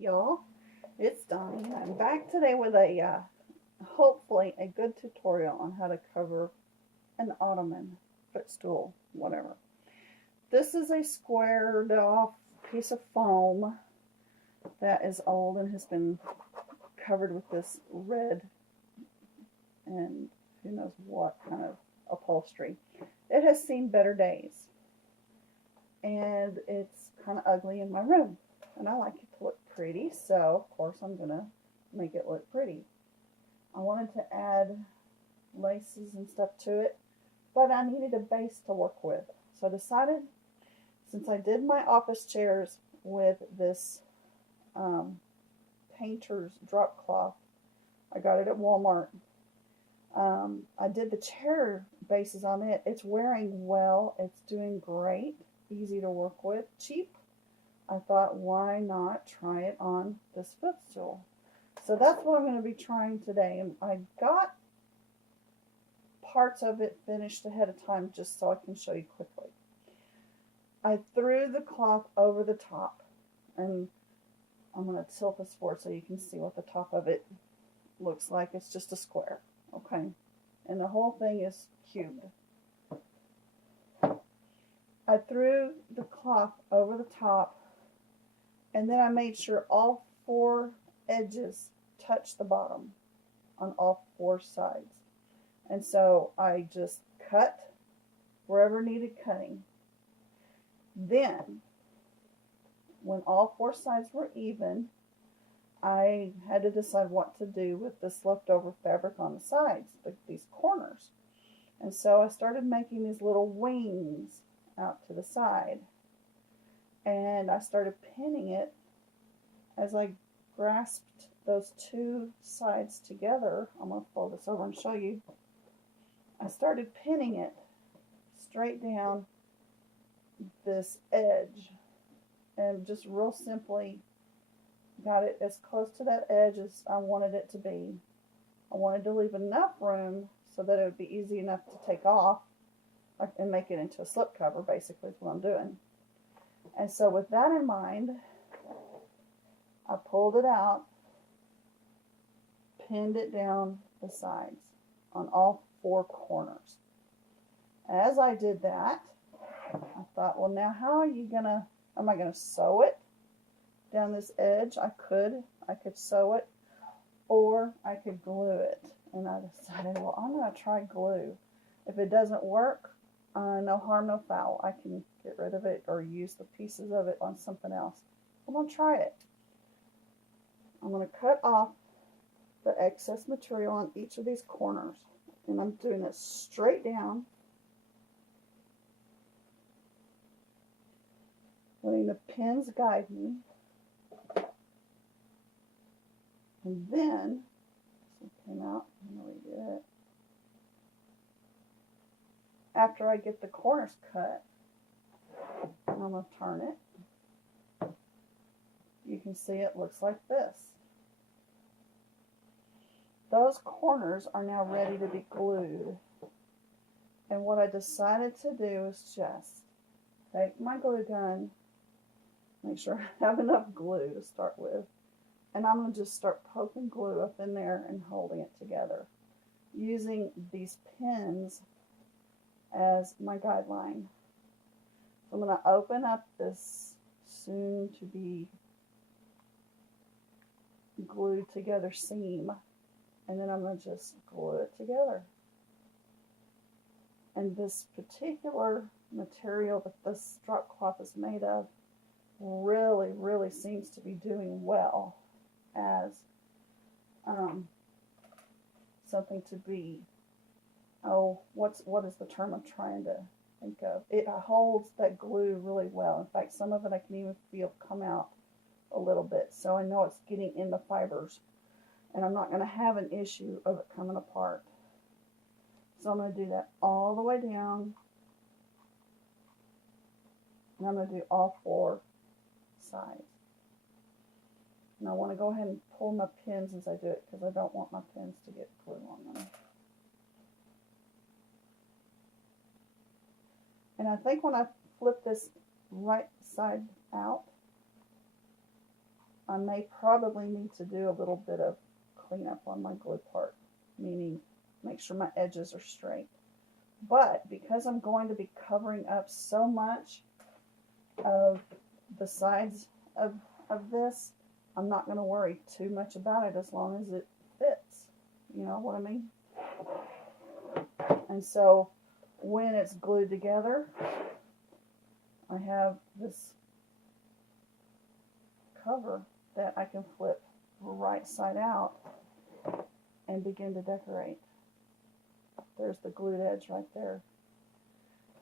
y'all, it's Donnie. I'm back today with a hopefully a good tutorial on how to cover an ottoman, footstool, whatever. This is a squared off piece of foam that is old and has been covered with this red and who knows what kind of upholstery. It has seen better days, and it's kind of ugly in my room, and I like it to look pretty, so of course I'm gonna make it look pretty. I wanted to add laces and stuff to it, but I needed a base to work with, so I decided, since I did my office chairs with this painter's drop cloth, I got it at Walmart. I did the chair bases on it. It's wearing well. It's doing great. Easy to work with. Cheap. I thought, why not try it on this footstool? So that's what I'm going to be trying today. And I got parts of it finished ahead of time just so I can show you quickly. I threw the cloth over the top, and I'm going to tilt this forward so you can see what the top of it looks like. It's just a square, okay? And the whole thing is cubed. I threw the cloth over the top, and then I made sure all four edges touch the bottom on all four sides. And so I just cut wherever needed cutting. Then, when all four sides were even, I had to decide what to do with this leftover fabric on the sides, like these corners. And so I started making these little wings out to the side. And I started pinning it as I grasped those two sides together. I'm going to fold this over and show you. I started pinning it straight down this edge, and just real simply got it as close to that edge as I wanted it to be. I wanted to leave enough room so that it would be easy enough to take off and make it into a slip cover, basically is what I'm doing. And so with that in mind, I pulled it out, pinned it down the sides on all four corners. As I did that, I thought, well, now how am I gonna sew it down this edge? I could sew it, or I could glue it. And I decided, well, I'm gonna try glue. If it doesn't work, no harm, no foul. I can get rid of it or use the pieces of it on something else. I'm gonna try it. I'm gonna cut off the excess material on each of these corners, and I'm doing it straight down, letting the pins guide me. And then, this one came out, I'm going to redo it. After I get the corners cut, I'm going to turn it. You can see it looks like this. Those corners are now ready to be glued. And what I decided to do is just take my glue gun, make sure I have enough glue to start with, and I'm going to just start poking glue up in there and holding it together, using these pins as my guideline. So I'm going to open up this soon to be glued together seam, and then I'm going to just glue it together. And this particular material that this drop cloth is made of really seems to be doing well as something to be, what is the term I'm trying to think of? It holds that glue really well. In fact, some of it I can even feel come out a little bit, so I know it's getting in the fibers, and I'm not going to have an issue of it coming apart. So I'm going to do that all the way down, and I'm going to do all four sides. And I want to go ahead and pull my pins as I do it, because I don't want my pins to get glue on them. And I think when I flip this right side out, I may probably need to do a little bit of cleanup on my glue part, meaning make sure my edges are straight. But because I'm going to be covering up so much of the sides of this, I'm not going to worry too much about it as long as it fits. You know what I mean? And so when it's glued together, I have this cover that I can flip right side out and begin to decorate. There's the glued edge right there.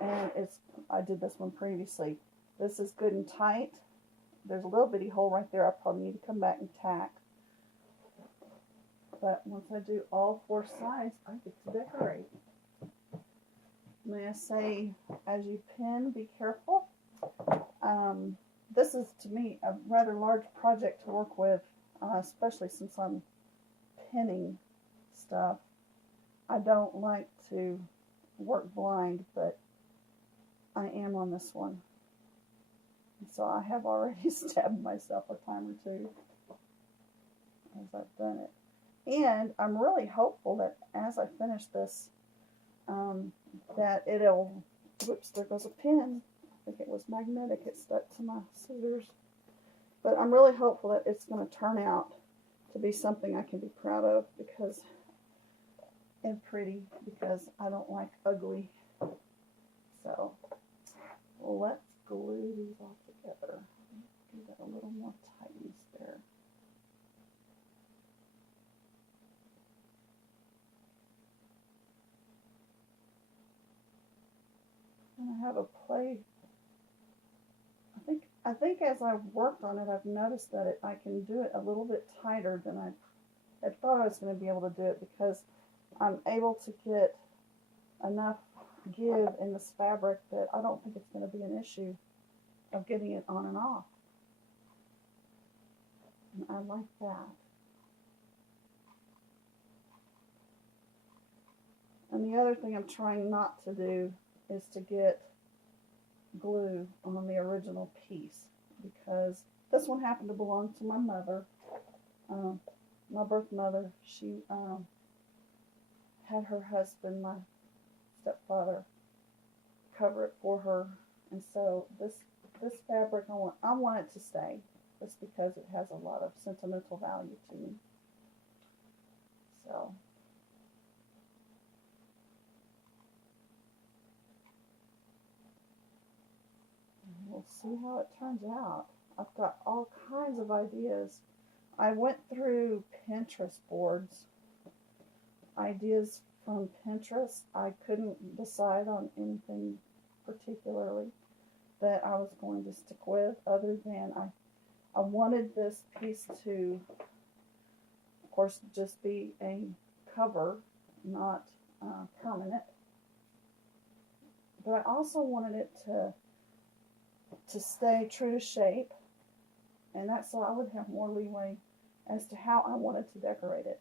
And I did this one previously. This is good and tight. There's a little bitty hole right there I probably need to come back and tack. But once I do all four sides, I get to decorate. May I say, as you pin, be careful. This is, to me, a rather large project to work with, especially since I'm pinning stuff. I don't like to work blind, but I am on this one. So I have already stabbed myself a time or two as I've done it. And I'm really hopeful that as I finish this, that it'll, whoops, there goes a pin. I think it was magnetic, it stuck to my scissors. But I'm really hopeful that it's going to turn out to be something I can be proud of, and pretty, because I don't like ugly. So let's glue these all together. Give that a little more tightness there. And I have a play. I think as I've worked on it, I've noticed that I can do it a little bit tighter than I had thought I was going to be able to do it, because I'm able to get enough give in this fabric that I don't think it's going to be an issue of getting it on and off. And I like that. And the other thing I'm trying not to do is to get glue on the original piece, because this one happened to belong to my mother, my birth mother. She had her husband, my stepfather, cover it for her, and so this fabric I want it to stay, just because it has a lot of sentimental value to me. So we'll see how it turns out. I've got all kinds of ideas. I went through Pinterest boards, ideas from Pinterest. I couldn't decide on anything particularly that I was going to stick with, other than I wanted this piece to, of course, just be a cover, not permanent. But I also wanted it to stay true to shape, and that's so I would have more leeway as to how I wanted to decorate it.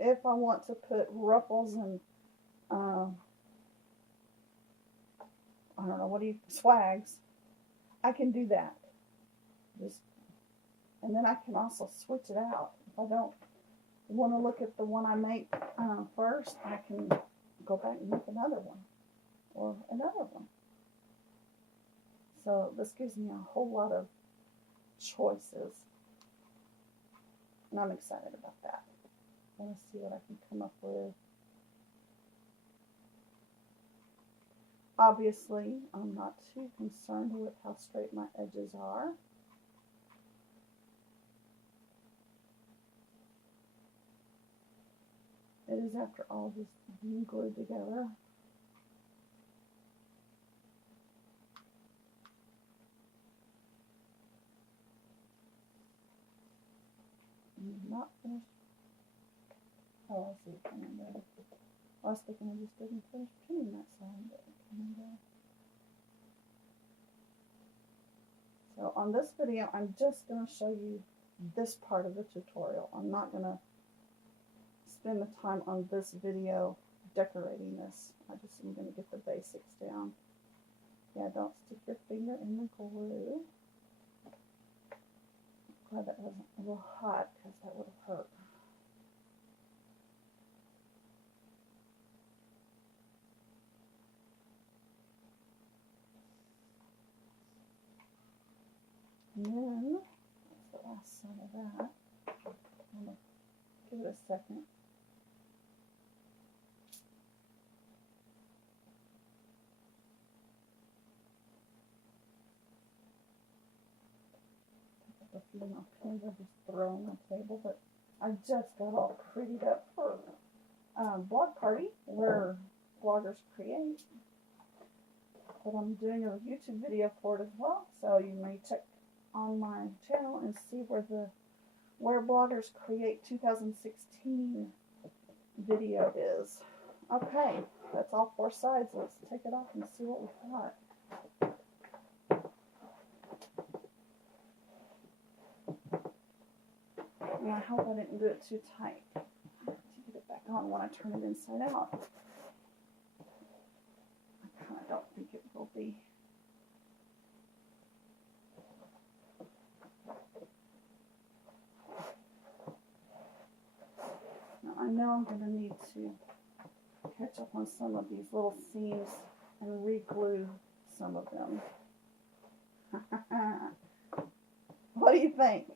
If I want to put ruffles and I don't know, swags, I can do that. And then I can also switch it out. If I don't want to look at the one I make first, I can go back and make another one, or another one. So this gives me a whole lot of choices, and I'm excited about that. I want to see what I can come up with. Obviously, I'm not too concerned with how straight my edges are. It is, after all, just being glued together. I'm not finished. Oh, I see it coming there. I was thinking I just didn't finish pinning that side, but it came there. So on this video, I'm just going to show you this part of the tutorial. I'm not going to spend the time on this video decorating this. I just am going to get the basics down. Yeah, don't stick your finger in the glue. Glad that wasn't a little hot because that would have hurt. And then, that's the last side of that. I'm going to give it a second. A few more pins I just throw on the table, but I just got all prettied up for blog party where bloggers create. But I'm doing a YouTube video for it as well, so you may check on my channel and see where bloggers create 2016 video is. Okay, that's all 4 sides. Let's take it off and see what we've got. And I hope I didn't do it too tight to get it back on when I turn it inside out. I kind of don't think it will be. Now I know I'm going to need to catch up on some of these little seams and re-glue some of them. What do you think?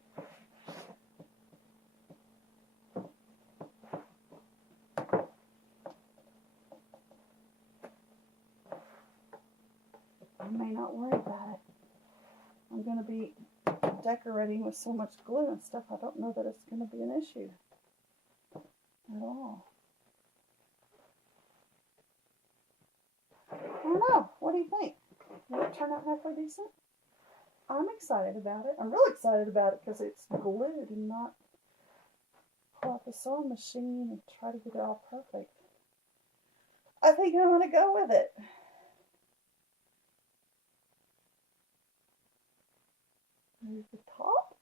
I may not worry about it. I'm going to be decorating with so much glue and stuff, I don't know that it's going to be an issue at all. I don't know. What do you think? Did it turn out halfway decent? I'm excited about it. I'm really excited about it because it's glued and not pull out the sewing machine and try to get it all perfect. I think I'm going to go with it. There's the top.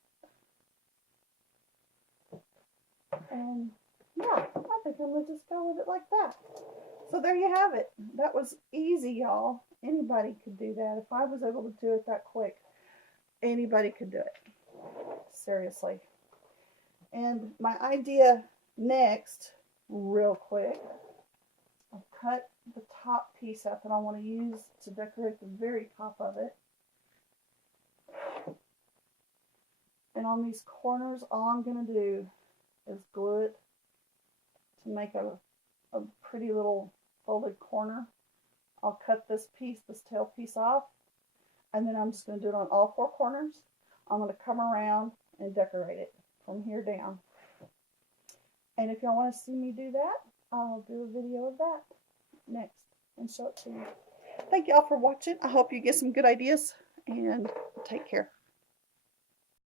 And yeah, I think I'm going to just go with it like that. So there you have it. That was easy, y'all. Anybody could do that. If I was able to do it that quick, anybody could do it. Seriously. And my idea next, real quick, I'll cut the top piece out that I want to use to decorate the very top of it. And on these corners, all I'm going to do is glue it to make a pretty little folded corner. I'll cut this piece, this tail piece off, and then I'm just going to do it on all 4 corners. I'm going to come around and decorate it from here down. And if y'all want to see me do that, I'll do a video of that next and show it to you. Thank y'all for watching. I hope you get some good ideas, and take care.